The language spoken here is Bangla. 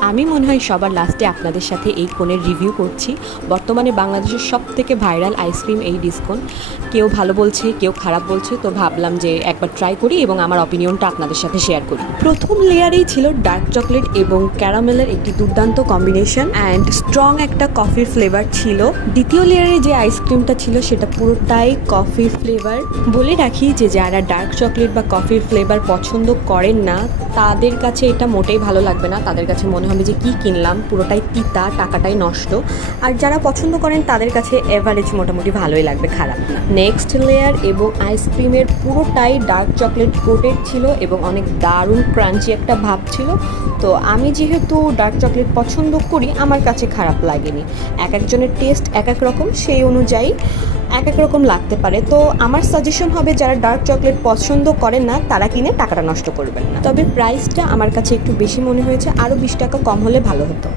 আমি মনে হয় সবার লাস্টে আপনাদের সাথে এই কোণের রিভিউ করছি। বর্তমানে বাংলাদেশের সবথেকে ভাইরাল আইসক্রিম এই ডিসকোন। কেউ ভালো বলছে, কেউ খারাপ বলছে, তো ভাবলাম যে একবার ট্রাই করি এবং আমার অপিনিয়নটা আপনাদের সাথে শেয়ার করি। প্রথম লেয়ারেই ছিল ডার্ক চকলেট এবং ক্যারামেলের একটি দুর্দান্ত কম্বিনেশন অ্যান্ড স্ট্রং একটা কফির ফ্লেভার ছিল। দ্বিতীয় লেয়ারে যে আইসক্রিমটা ছিল সেটা পুরোটাই কফি ফ্লেভার। বলে রাখি যে যারা ডার্ক চকলেট বা কফির ফ্লেভার পছন্দ করেন না তাদের কাছে এটা মোটেই ভালো লাগবে না। তাদের কাছে মনে হবে যে কি কিনলাম, পুরোটাই তিতা, টাকাটাই নষ্ট। আর যারা পছন্দ করেন তাদের কাছে এভারেজ মোটামুটি ভালোই লাগবে, খারাপ না। নেক্সট লেয়ার এবং আইসক্রিমের পুরোটাই ডার্ক চকলেট কোটেড ছিল এবং অনেক দারুণ ক্রাঞ্চি একটা ভাব ছিল। তো আমি যেহেতু ডার্ক চকলেট পছন্দ করি, আমার কাছে খারাপ লাগেনি। এক একজনের টেস্ট এক এক রকম, সেই অনুযায়ী এক এক রকম লাগতে পারে। তো আমার সাজেশন হবে যারা ডার্ক চকলেট পছন্দ করেন না তারা কিনে টাকাটা নষ্ট করবেন না। তবে প্রাইসটা আমার কাছে একটু বেশি মনে হয়েছে, আরও 20 টাকা কম হলে ভালো হতো।